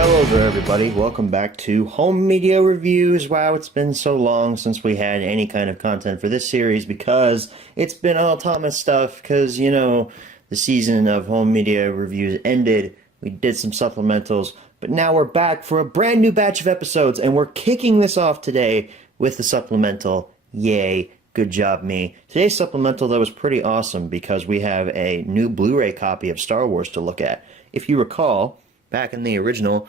Hello there everybody, welcome back to Home Media Reviews. Wow, it's been so long since we had any kind of content for this series because it's been all Thomas stuff because, you know, the season of Home Media Reviews ended. We did some supplementals, but now we're back for a brand new batch of episodes and we're kicking this off today with the supplemental. Yay, good job me. Today's supplemental though is pretty awesome because we have a new Blu-ray copy of Star Wars to look at. If you recall, back in the original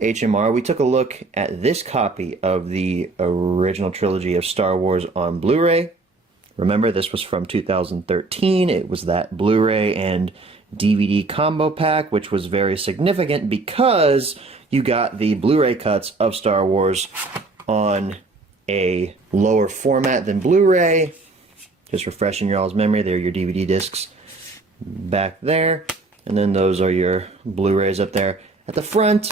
HMR, we took a look at this copy of the original trilogy of Star Wars on Blu-ray. Remember, this was from 2013. It was that Blu-ray and DVD combo pack, which was very significant because you got the Blu-ray cuts of Star Wars on a lower format than Blu-ray. Just refreshing y'all's memory, there are your DVD discs back there. And then those are your Blu-rays up there. At the front,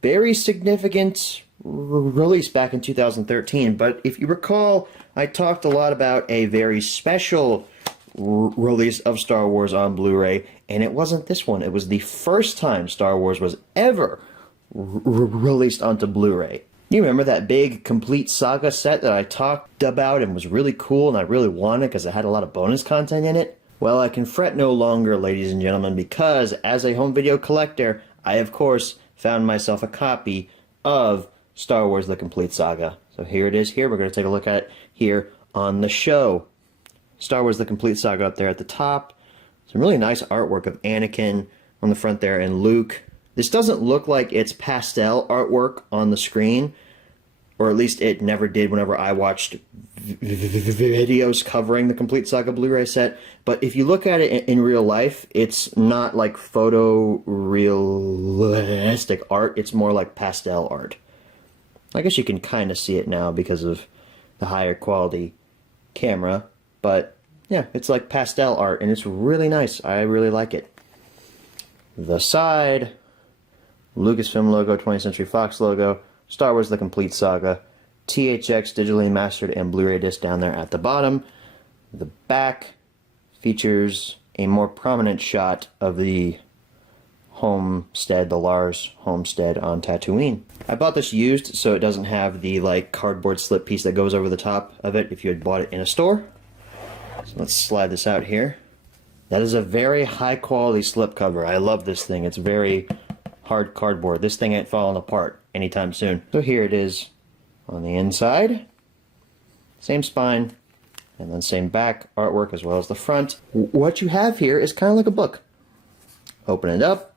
very significant release back in 2013. But if you recall, I talked a lot about a very special release of Star Wars on Blu-ray. And it wasn't this one. It was the first time Star Wars was ever released onto Blu-ray. You remember that big complete Saga set that I talked about and was really cool and I really wanted because it had a lot of bonus content in it? Well, I can fret no longer, ladies and gentlemen, because as a home video collector, I, of course, found myself a copy of Star Wars The Complete Saga. So here it is here. We're going to take a look at it here on the show. Star Wars The Complete Saga up there at the top. Some really nice artwork of Anakin on the front there and Luke. This doesn't look like it's pastel artwork on the screen, or at least it never did whenever I watched videos covering the Complete Saga Blu-ray set. But if you look at it in real life, it's not like photorealistic art. It's more like pastel art. I guess you can kind of see it now because of the higher quality camera. But yeah, it's like pastel art, and it's really nice. I really like it. The side, Lucasfilm logo, 20th Century Fox logo, Star Wars The Complete Saga, THX digitally mastered and Blu-ray disc down there at the bottom. The back features a more prominent shot of the homestead, the Lars homestead on Tatooine. I bought this used so it doesn't have the like cardboard slip piece that goes over the top of it if you had bought it in a store. So let's slide this out here. That is a very high quality slip cover. I love this thing. It's very hard cardboard. This thing ain't falling apart anytime soon. So here it is on the inside. Same spine, and then same back artwork as well as the front. What you have here is kind of like a book. Open it up,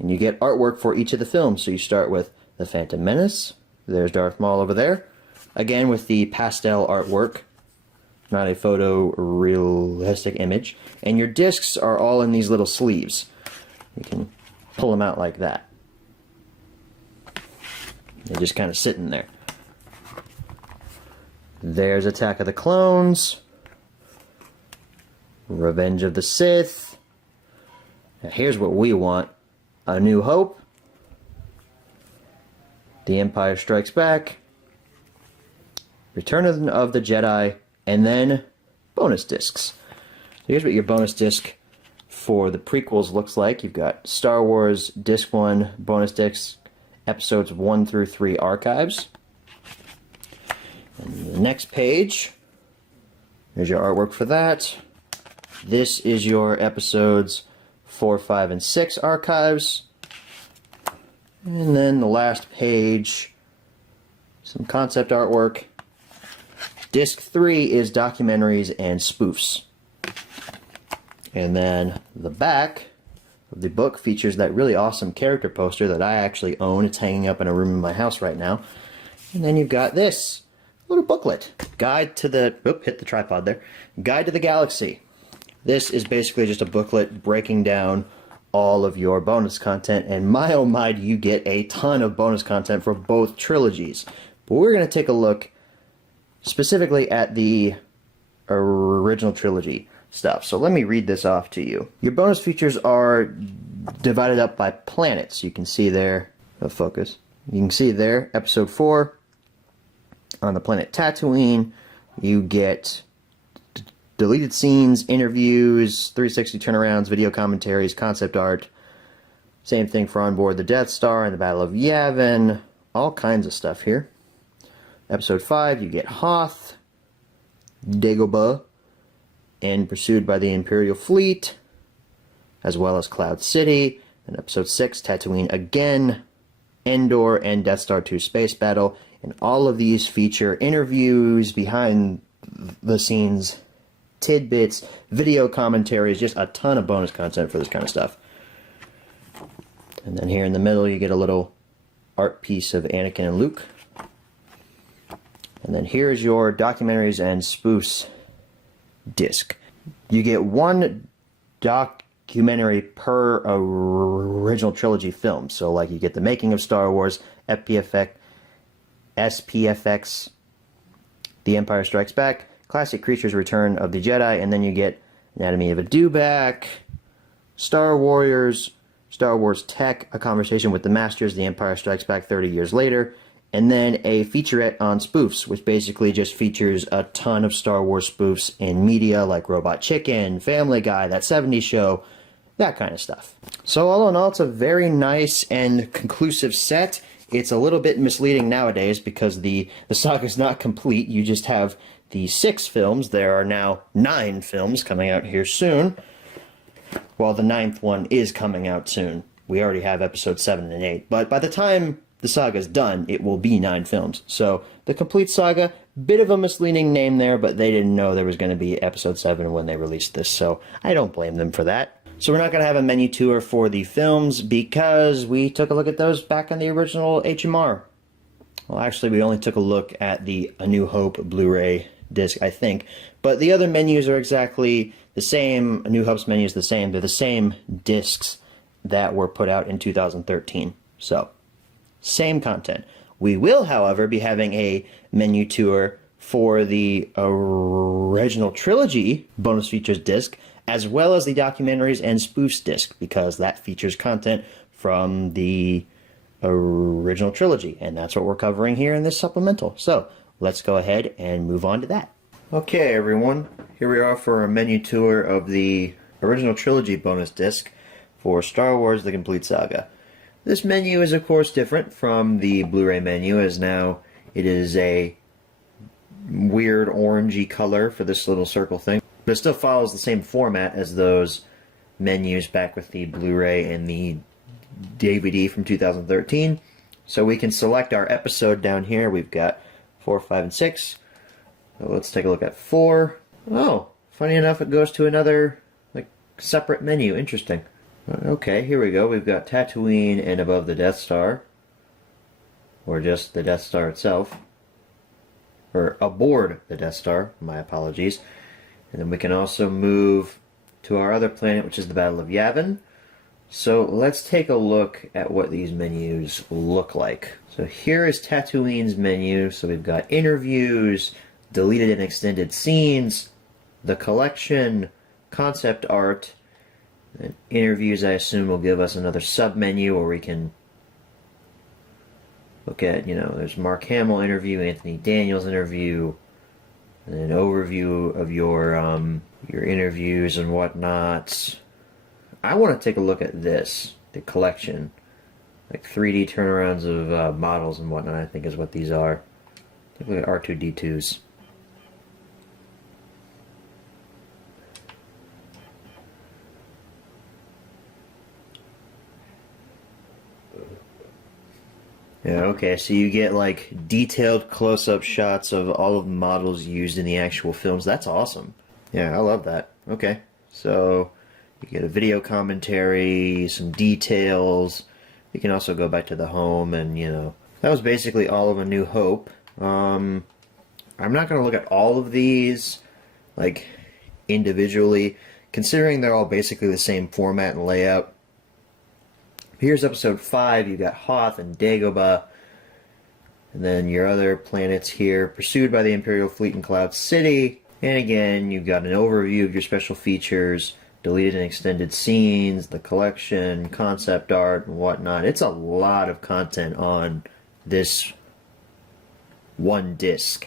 and you get artwork for each of the films. So you start with The Phantom Menace. There's Darth Maul over there. Again with the pastel artwork, not a photorealistic image. And your discs are all in these little sleeves. You can pull them out like that. They're just kind of sitting there. There's Attack of the Clones, Revenge of the Sith. Now here's what we want. A New Hope, The Empire Strikes Back, Return of the Jedi, and then bonus discs. So here's what your bonus disc for the prequels looks like. You've got Star Wars Disc 1 bonus discs, episodes 1 through 3 archives. And the next page, there's your artwork for that. This is your episodes 4, 5, and 6 archives. And then the last page, some concept artwork. Disc 3 is documentaries and spoofs. And then the back of the book features that really awesome character poster that I actually own. It's hanging up in a room in my house right now. And then you've got this little booklet. Guide to the... Oop, hit the tripod there. Guide to the Galaxy. This is basically just a booklet breaking down all of your bonus content. And my oh my, do you get a ton of bonus content for both trilogies. But we're going to take a look specifically at the original trilogy stuff. So let me read this off to you. Your bonus features are divided up by planets. You can see there, focus. You can see there, episode 4, on the planet Tatooine, you get deleted scenes, interviews, 360 turnarounds, video commentaries, concept art, Same thing for On Board the Death Star and the Battle of Yavin. All kinds of stuff here. Episode 5, you get Hoth, Dagobah, and pursued by the Imperial fleet, as well as Cloud City. And Episode 6, Tatooine again, Endor, and Death Star 2 Space Battle. And all of these feature interviews, behind the scenes, tidbits, video commentaries, just a ton of bonus content for this kind of stuff. And then here in the middle, you get a little art piece of Anakin and Luke. And then here's your documentaries and spoofs disc. You get one documentary per original trilogy film. So like you get the making of Star Wars, FPFX, SPFX, The Empire Strikes Back, Classic Creatures, Return of the Jedi, and then you get Anatomy of a Dewback, Star Warriors, Star Wars Tech, A Conversation with the Masters, The Empire Strikes Back 30 years later, and then a featurette on spoofs, which basically just features a ton of Star Wars spoofs in media like Robot Chicken, Family Guy, That 70s Show, that kind of stuff. So all in all, it's a very nice and conclusive set. It's a little bit misleading nowadays because the saga's not complete. You just have the 6 films. There are now 9 films coming out here soon. Well, the 9th one is coming out soon. We already have episode 7 and 8. But by the time the saga's done, it will be 9 films. So the complete saga, bit of a misleading name there, but they didn't know there was going to be episode 7 when they released this. So I don't blame them for that. So we're not going to have a menu tour for the films because we took a look at those back on the original HMR. Well, actually, we only took a look at the A New Hope Blu-ray disc, I think. But the other menus are exactly the same. A New Hope's menu is the same. They're the same discs that were put out in 2013. So, same content. We will, however, be having a menu tour for the original trilogy bonus features disc, as well as the documentaries and spoofs disc, because that features content from the original trilogy, and that's what we're covering here in this supplemental. So let's go ahead and move on to that. Okay, everyone, here we are for a menu tour of the original trilogy bonus disc for Star Wars: The Complete Saga. This menu is of course different from the Blu-ray menu, as now it is a weird orangey color for this little circle thing, but it still follows the same format as those menus back with the Blu-ray and the DVD from 2013. So we can select our episode down here. We've got 4, 5, and 6. So let's take a look at 4. Oh, funny enough, it goes to another separate menu. Interesting. Okay, here we go. We've got Tatooine and Above the Death Star, or just the Death Star itself, or Aboard the Death Star. My apologies. And then we can also move to our other planet, which is the Battle of Yavin. So let's take a look at what these menus look like. So here is Tatooine's menu. So we've got interviews, deleted and extended scenes, the collection, concept art, and interviews. I assume will give us another sub-menu where we can look at, there's Mark Hamill interview, Anthony Daniels interview, and an overview of your interviews and whatnot. I want to take a look at this, the collection, like 3D turnarounds of models and whatnot, I think is what these are. Take a look at R2-D2s. Yeah, okay, so you get detailed close-up shots of all of the models used in the actual films. That's awesome. Yeah, I love that. Okay, so you get a video commentary, some details. You can also go back to the home and, that was basically all of A New Hope. I'm not going to look at all of these, individually, considering they're all basically the same format and layout. Here's episode 5. You got Hoth and Dagobah, and then your other planets here, pursued by the Imperial fleet in Cloud City. And again, you've got an overview of your special features, deleted and extended scenes, the collection, concept art, and whatnot. It's a lot of content on this one disc.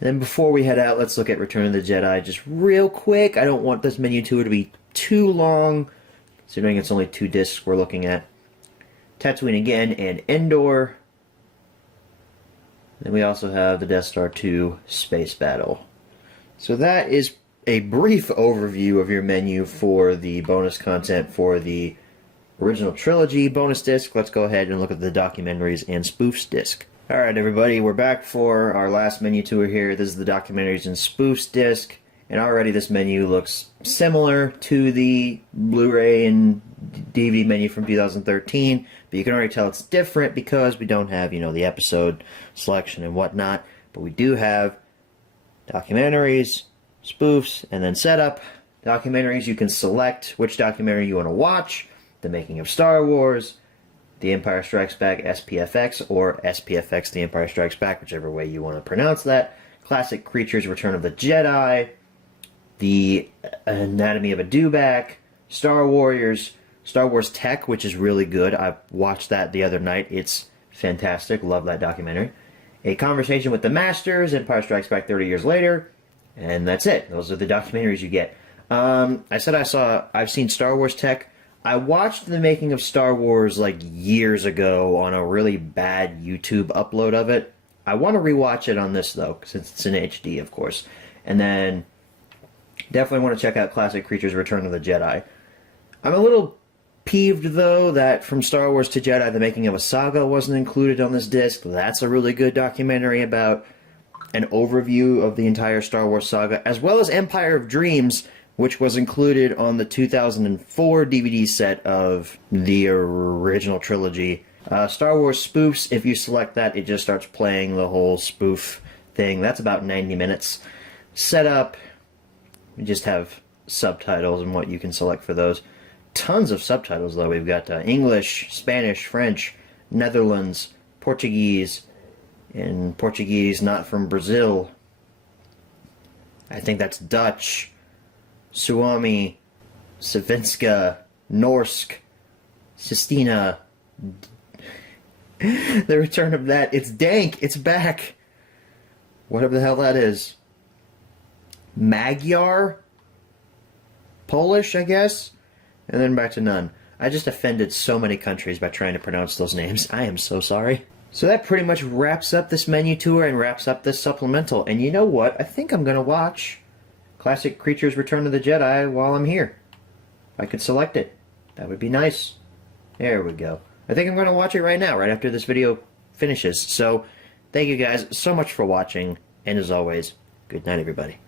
And then before we head out, let's look at Return of the Jedi just real quick. I don't want this menu tour to be too long, considering it's only 2 discs we're looking at. Tatooine again, and Endor. Then we also have the Death Star 2 Space Battle. So that is a brief overview of your menu for the bonus content for the original trilogy bonus disc. Let's go ahead and look at the documentaries and spoofs disc. Alright everybody, we're back for our last menu tour here. This is the documentaries and spoofs disc. And already this menu looks similar to the Blu-ray and DVD menu from 2013, but you can already tell it's different because we don't have, the episode selection and whatnot, but we do have documentaries, spoofs, and then setup. Documentaries, you can select which documentary you want to watch: The Making of Star Wars, The Empire Strikes Back SPFX, or SPFX The Empire Strikes Back, whichever way you want to pronounce that. Classic Creatures Return of the Jedi, The Anatomy of a Dewback, Star Warriors, Star Wars Tech, which is really good. I watched that the other night. It's fantastic. Love that documentary. A Conversation with the Masters, Empire Strikes Back 30 Years Later, and that's it. Those are the documentaries you get. I've seen Star Wars Tech. I watched the making of Star Wars like years ago on a really bad YouTube upload of it. I want to rewatch it on this though, since it's in HD, of course. And then definitely want to check out Classic Creatures Return of the Jedi. I'm a little peeved, though, that From Star Wars to Jedi, The Making of a Saga wasn't included on this disc. That's a really good documentary about an overview of the entire Star Wars saga, as well as Empire of Dreams, which was included on the 2004 DVD set of the original trilogy. Star Wars spoofs, if you select that, it just starts playing the whole spoof thing. That's about 90 minutes. Setup, we just have subtitles and what you can select for those. Tons of subtitles, though. We've got English, Spanish, French, Netherlands, Portuguese, and Portuguese not from Brazil. I think that's Dutch, Suomi, Svenska, Norsk, Sistina. The return of that. It's dank. It's back. Whatever the hell that is. Magyar? Polish, I guess? And then back to none. I just offended so many countries by trying to pronounce those names. I am so sorry. So that pretty much wraps up this menu tour and wraps up this supplemental. And you know what? I think I'm going to watch Classic Creatures Return of the Jedi while I'm here. If I could select it. That would be nice. There we go. I think I'm going to watch it right now, right after this video finishes. So, thank you guys so much for watching. And as always, good night, everybody.